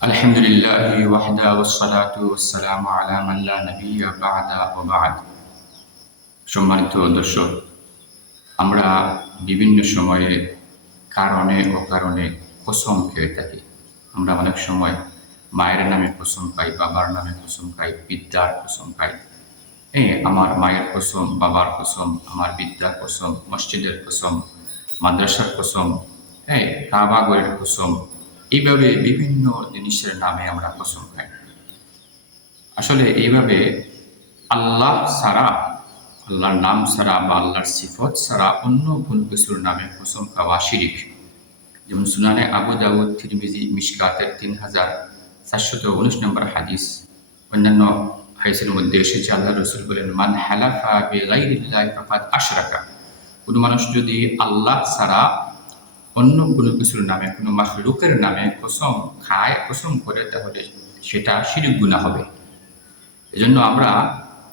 আলহামদুলিল্লাহি ওয়াহদা ওয়াসসালাতু ওয়াসসালামু আলা মান লা নাবিয়্যা বা'দা ওয়া বা'দ। সম্মানিত দর্শক, আমরা বিভিন্ন সময়ে কারণে অকারণে কসম খেয়ে থাকি। আমরা অনেক সময় মায়ের নামে কসম খাই, বাবার নামে কসম খাই, বিদ্যার কসম খাই। আমার মায়ের কসম, বাবার কসম, আমার বিদ্যার কসম, মসজিদের কসম, মাদ্রাসার কসম, কাবা ঘরের কসম। এইভাবে বিভিন্ন জিনিসের নামে আমরা কসম খাই। আসলে এইভাবে আল্লাহ ছাড়া, আল্লাহর নাম ছাড়া বা আল্লাহর সিফত ছাড়া অন্য কোনো কিছুর নামে কসম খাওয়া শিরিক। যেমন সুনানে আবু দাউদ, তিরমিজি, মিশকাতের 3419 নম্বর হাদিস, অন্যান্য হাদিসের মধ্যে এসেছে, আল্লাহ রসুল বলেন, মান হালাফা বিগাইরিল্লাহি ফাকাদ আশরাকা। কোনো মানুষ যদি আল্লাহ ছাড়া অন্য কোনো কিছুর নামে, কোনো মাখলুকের নামে কসম খায়, কসম করে, তাহলে সেটা শিরিক গুনাহ হবে। এজন্য আমরা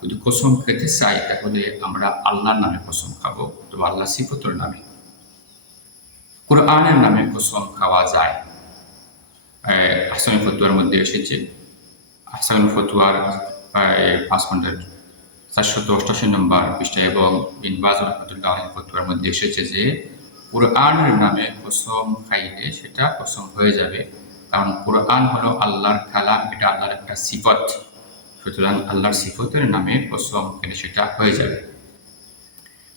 যদি কসম খেতে চাই, তাহলে আমরা আল্লাহর নামে কসম খাবো, তো আল্লাহ সিফতের নামে। কোরআনের নামে কসম খাওয়া যায়। আহসানুল ফতোয়ার মধ্যে এসেছে, আহসানুল ফতোয়ার 488 নম্বর পৃষ্ঠা এবং বিন বাজ রাহমাতুল্লাহ আলাইহি ফতোয়ার মধ্যে এসেছে যে কোরআনের নামে কসম খাইলে সেটা কসম হয়ে যাবে, কারণ কোরআন হলো আল্লাহর কালাম, এটা আল্লাহর একটা সিফত। সুতরাং আল্লাহর সিফতের নামে কসম খেলে সেটা হয়ে যাবে।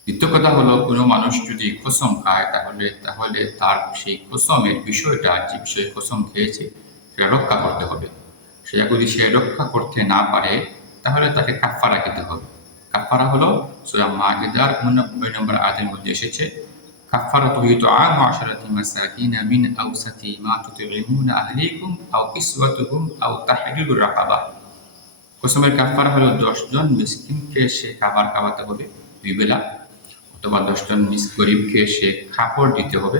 দ্বিতীয় কথা হলো, কোনো মানুষ যদি কসম খায়, তাহলে তার সেই কসমের বিষয়টা, যে বিষয়ে কসম খেয়েছে, সেটা রক্ষা করতে হবে। সেটা যদি সে রক্ষা করতে না পারে, তাহলে তাকে কাফফারা খেতে হবে। কাফফারা হলো সূরা মাইদার 89 নম্বর আয়াতের মধ্যে এসেছে, কাফফারাতুহু ইতআমু 10 মাসাকিনা মিন আওসাতি মা তুতঈমুনা আহলিকুম আও কিসওয়াতুহুম আও তাহরিরু রাকাবা। কসমের কাফফারা হলো 10 জন মিসকিনকে সে খাবার খাওয়াতে হবে 2 বেলা, অথবা 10 জন গরিবকে সে কাপড় দিতে হবে,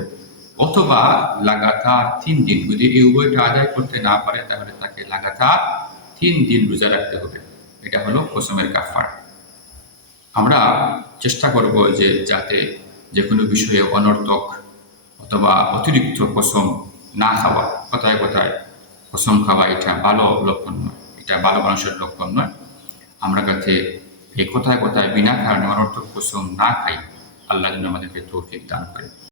অথবা লাগাতার 3 দিন। যদি এই উভয়টা আদায় করতে না পারে, তাহলে তাকে লাগাতার 3 দিন রোজা রাখতে হবে। এটা হলো কসমের কাফফারা। আমরা চেষ্টা করব যে যাতে যে কোনো বিষয়ে অনর্থক অথবা অতিরিক্ত কসম না খাওয়া। কথায় কথায় কসম খাওয়া এটা ভালো লক্ষণ নয়, এটা ভালো মানুষের লক্ষণ নয়। আমরা যাতে এই কথায় কথায় বিনা কারণে অনর্থক কসম না খাই, আল্লাহ যেন আমাদেরকে তৌফিক দান করে।